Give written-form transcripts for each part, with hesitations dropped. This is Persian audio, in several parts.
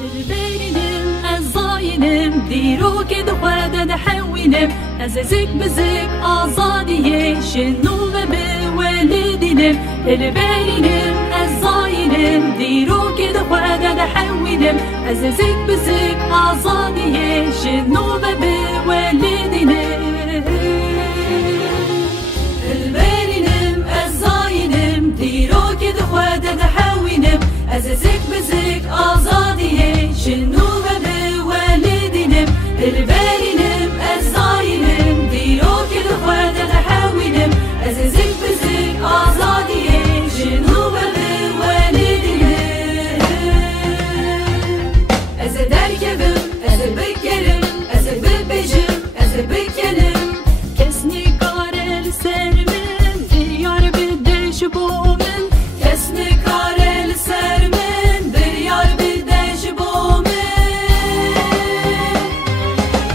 برینم از زاینم دیرو که دو خدا دحوینم از زک بزک آزادیه شنو و به ولدینم برینم از زاینم دیرو که دو خدا دحوینم از زک بزک آزادیه شنو و به ولدینم برینم از زاینم دیرو که دو خدا دحوینم از زک بزک آزادیه شنو و به والدینم برینم از زاینم دیرو که دو خدا دحوینم از زک بزک آزادیه شنو و به والدینم از درکبم از بگرم از ببجم از بکنم کس نکاره لسر من دیار بدش بو من کس نکاره لسر من دیار بدش بو من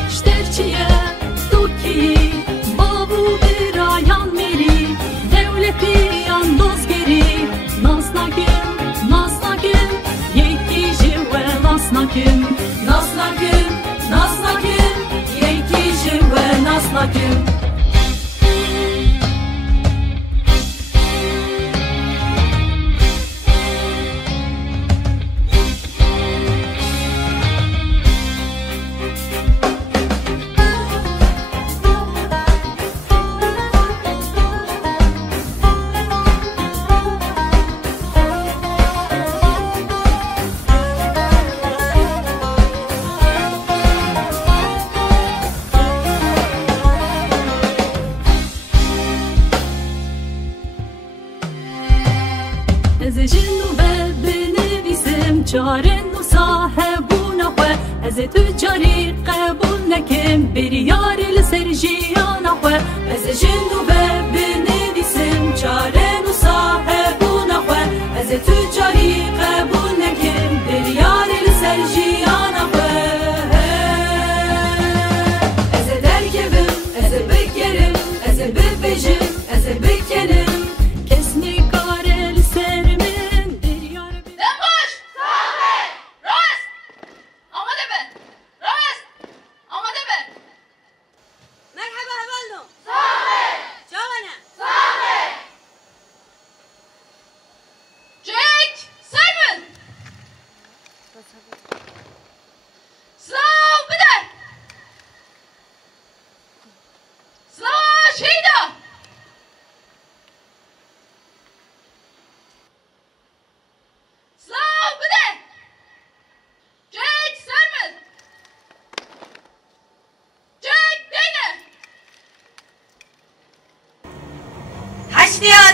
شترچیه دوکی بابو برایان میری دولتی اندازگیری ناسناکم یکی جوه ناسناکم یکی جوه ناسناکم از جنو بنویسم چارن و صاحبون خواه از تجاری قبول نکم بریار لسر جیان خواه از جنو بنویسم چارن و صاحبون خواه از تجاری قبول نکم بریار لسر جیان خواه از درکبم از بگرم از ببجم از بکنم کس نکاره لسر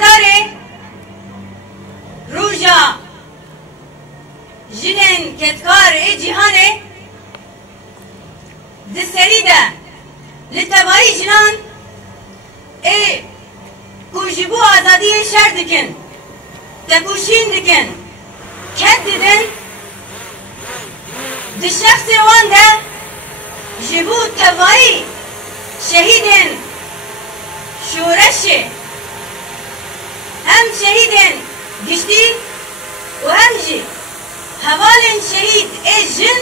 داره روژا جنن کتکار جهانه دسریده لتبایی جنان کوجبو آزادی شهر دکن تکوشین دکن کد ددن ده شخص وان ده جبو تبایی شهیدن شورشه هم شهيدين قشتي وهمجي هوال شهيد الجن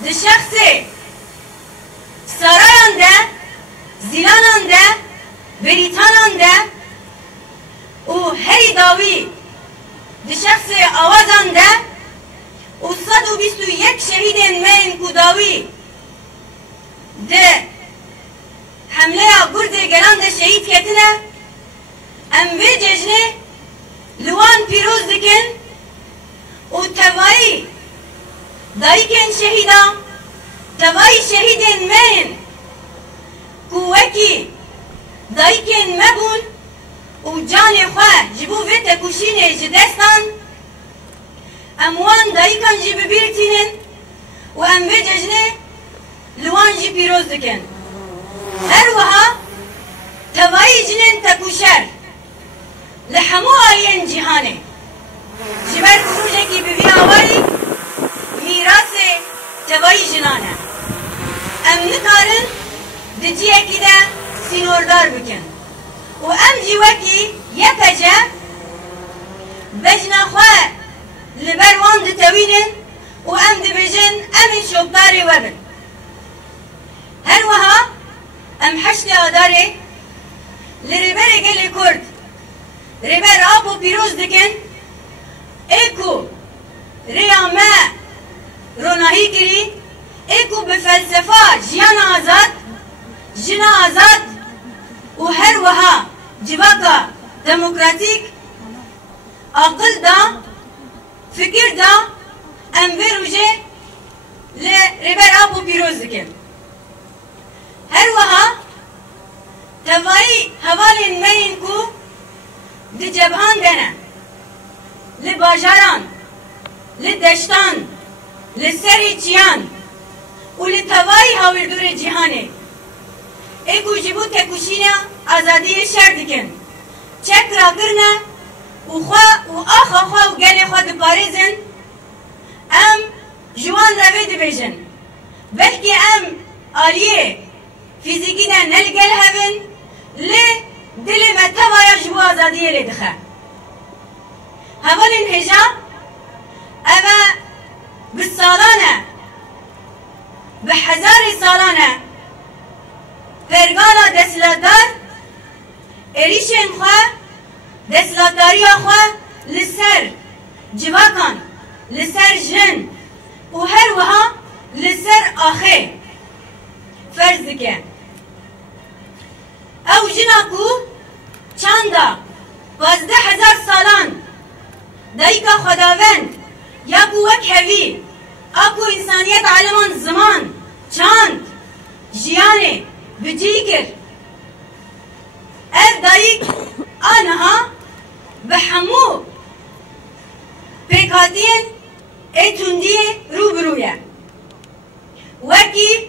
ده شخصي سرايان ده زيلانان ده بريتانان ده وهري داوي ده شخصي آوازان ده وصد و 21 شهيدين من كوداوي ده حمله قرد گلان ده شهيد كتنه ام وی جشنه لوان پیروز دکن و توایی دایکن شهیدا توایی شهیدن من کوکی دایکن مبون و جان خواه جبو وی تکوشین جدستان اموان دایکن جی ببیرتینن و ام وی جشنه لوان جی پیروز دکن هر وها توایی جنن تکوشر لحمو آلین جهانه جبر کروجه کی ببی آواری میراث توایی جنانه ام نکارن دجی اکی ده سینوردار بکن و ام جیوکی یکجه بجنا خواه لبر وان ده توینن شوبداري وبن هر وها ام حشت آداره لربر گل کرد ربر آب و پیروز دکن ایکو ریامه روناهی کری ایکو به فلسفه جیان آزاد جن آزاد و هر وها جواکا دموکراتیک عقل دا فکر دا ام وروجه لربر آب و پیروز دکن هر وها توایی حوالین مین کو دی جبهان دنه لباجاران لدشتان لسری چیان و لتوایی هاولدور جهانه ایکو جبو تکوشینا آزادی شر دکن چک را کرنه و آخا خواه و گل خواه دپاریزن ام جوان روی دبیجن بلکه ام آلیه فیزیکی نه نلگل هبن لی دل متوایا جبو آزادیه لی دخه هولین هجا اما بسالانه بحزار سالانه پرگالا دستلاتدار اریشن خواه دستلاتداری خواه لسر جواکان لسر جن و هر وها لسر آخه فرض که او جناکو چاندا 12,000 سالان دایکا خداوند یاکو وک هوی اکو انسانیت علمان زمان چاند جیانه بجی کر اف دایک آنها به همو پیکاتین ایتوندی روبرویه وکی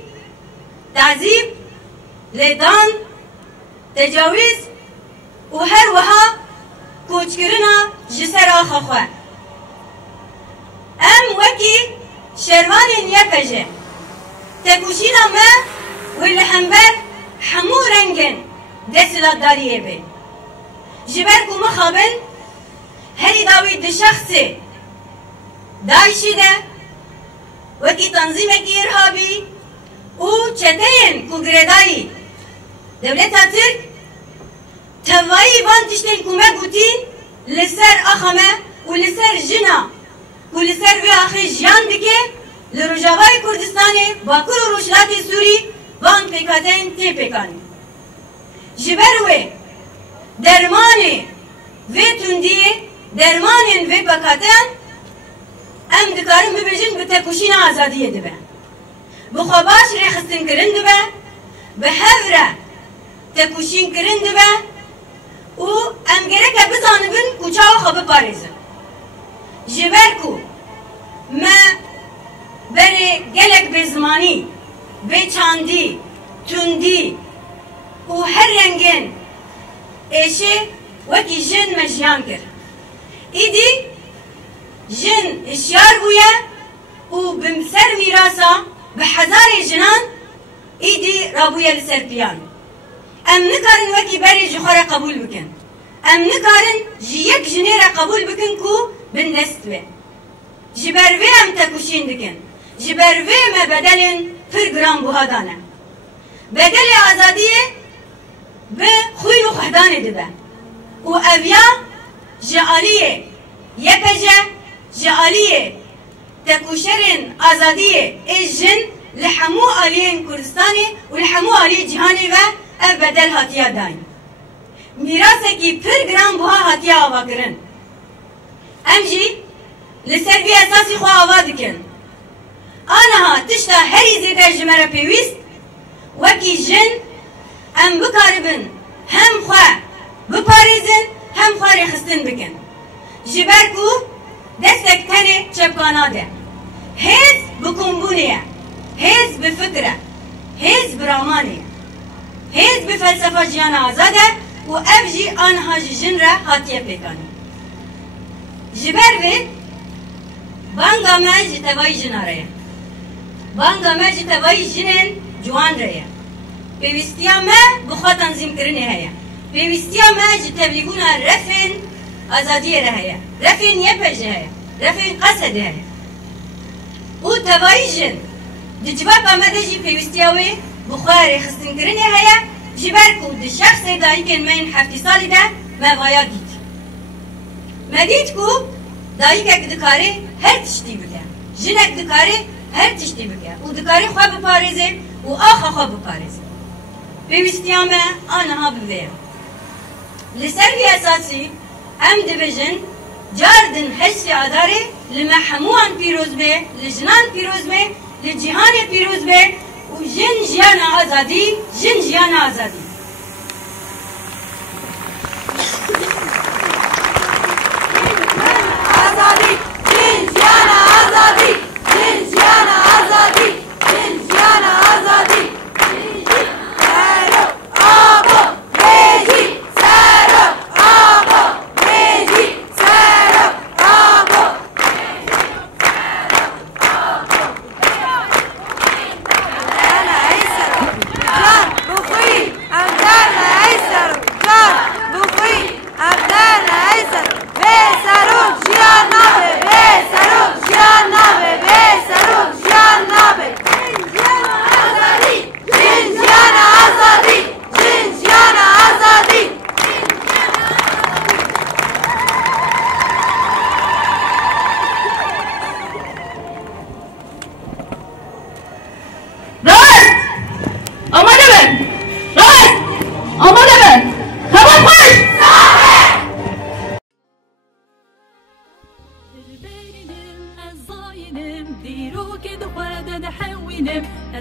تعذیب لیدان تجاوز و هر وها کوچ کرنا جسر آخا خواه ام وکی شروان یپجه تکوشینا ما واللي همبر حمو رنگن دستلات داریه بی جبرکو مخابن هری داوی ده شخصی دایشی ده وکی تنظیم کی ارهابی و چتین کوگردایی دولت ترک توایی وان تشتین کومه گوتین لسر اخمه و لسر جنا و لسر وی آخری جیان دکه لروجاوای کردستانی باکر و روشلاتی سوری وان پیکاتین تی پیکانی جبروی درمانی وی تندیه درمانین وی پیکاتین ام دکارم ببیجن به تکوشین آزادیه دبه بخواباش ریخستن کرن دبه به هفره تکوشین کرن دبه و ام گرکه بزانبن کچاو خواب پاریزن جبرکو ما بری گلک بزمانی به چاندی تندی و هر رنگین ایشه وکی جن مجیان کرد ایدی جن اشیار بویه و بمسر میراسا به هزار جنان ایدی رابویه لسر پیان ام نکارن وکی بری جخوره قبول بکن ام نکارن جی یک جنه را قبول بکن کو بندست به جبروی ام تکوشین دکن جبروی ما بدلن پر گرام بوها دانه بدل آزادیه به خوی و خهدانه دبه و اویا جعالیه یپجه جعالیه تکوشرن آزادیه از جن لحمو آلیه کردستانی و لحمو آلیه جهانی و اف بدل هاتیا داین میراسه کی پر گرام بوها هاتیا آوا کرن ام جی لسر بی اساسی خواه آوا دکن آنها تشتا هری زیده جمره پیویست وکی جن ام بکاربن هم خواه بپاریزن هم خواه ریخستن بکن جبرکو دستک تنه چپکانا ده هیز بکنبونیه هیز بفکره هیز برامانیه هیز بفلسفه جیان آزاده و افجی آنها جن را هاتیه پیکانی جبروی بانگا ما جتوای جناره بانگا ما جتوای جنن جوان رایه پیوستیا ما بخوا تنظیم کرنه هیا پیوستیا ما جتبلیگونا رفن آزادی رهیا رفن یپجه هیا رفن قصد هیا او توای جن جواب آمده جی پیوستیاوی بخوار خستنکرنی هیا جبر کو د شخص دایی که من 7 سالی ده موایا دید مدید کو دایی که دکاره هر تشتی بگه جنک دکاره هر تشتی بگه و دکاره خواه بپارزه و آخا خواه بپارزه پیوستیامه آنها بویم لسروی اساسی ام دبجن جاردن حسی عداره لما حموان پیروز به لجنان پیروز به لجهان پیروز به و جن جیان آزادی جن جیان آزادی آزادی جن جیان آزادی جن جیان آزادی جن جیان آزادی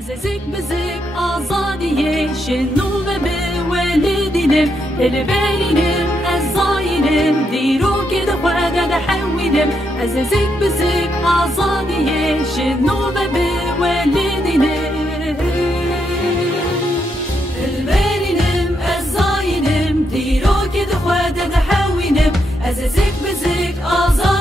أزازك بزك آزادية شنو بولدينم الباينم الزاينم ديرو كده وأنا نحولم أزازك بزك آزادية شنو بولدينم الباينم الزاينم ديرو كده وأنا نحولم أزازك بزك آزادية